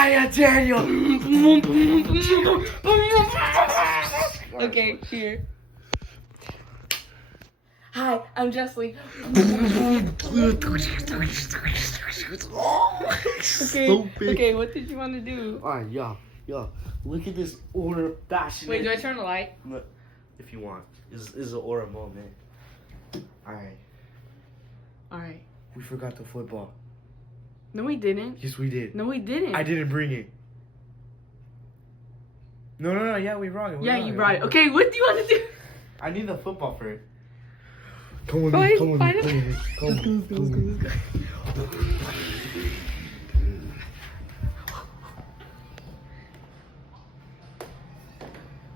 Hiya, Daniel. Okay, here. Hi, I'm Jessley. Okay, what did you want to do? Alright, yo. Look at this aura of passion. Wait, do I turn the light? If you want. This is an aura moment. Alright. Alright. We forgot the football. No, we didn't. Yes, we did. No, we didn't. I didn't bring it. No. Yeah, we brought it. Yeah, you brought it. Okay, what do you want to do? I need the football first. Come with Fine, me. Come with fine. me. Come with me. Let's go.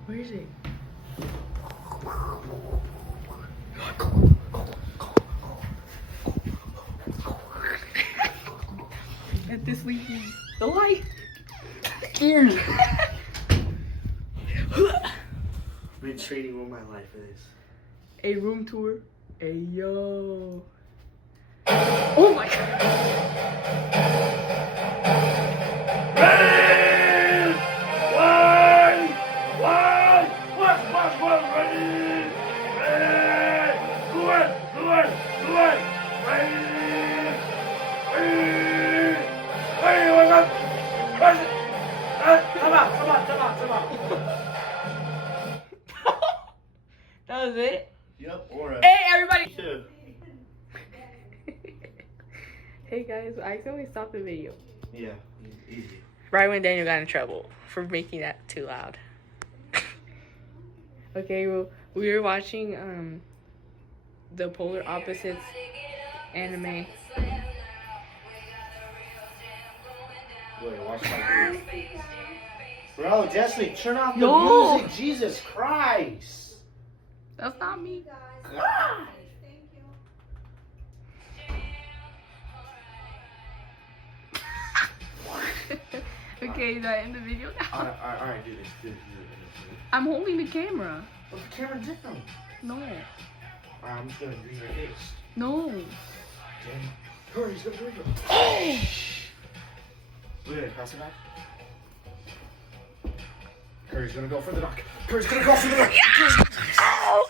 Where is it? At this leaky. The light. Scared. Been trading all my life for this. A room tour. Hey yo. Oh my god. Ready! One, ready! Ready! Do it! Ready, what's up? Come on. That was it? Yep, aura. Hey everybody! Two. Hey guys, I accidentally stopped the video. Yeah, easy. Right when Daniel got in trouble for making that too loud. Okay, well, we were watching the Polar Opposites anime. Wait, watch my video. Bro, Jessley, turn off the No. music. Jesus Christ. That's not me. God. Okay, is that in the video now? Alright, do this. I'm holding the camera. Well, the camera down. No. Alright, I'm just gonna green your face. No. Damn. Hurry, he's gonna do it. Oh! Wait, pass it back. Curry's gonna go for the duck. Curry's gonna go for the duck. Oh!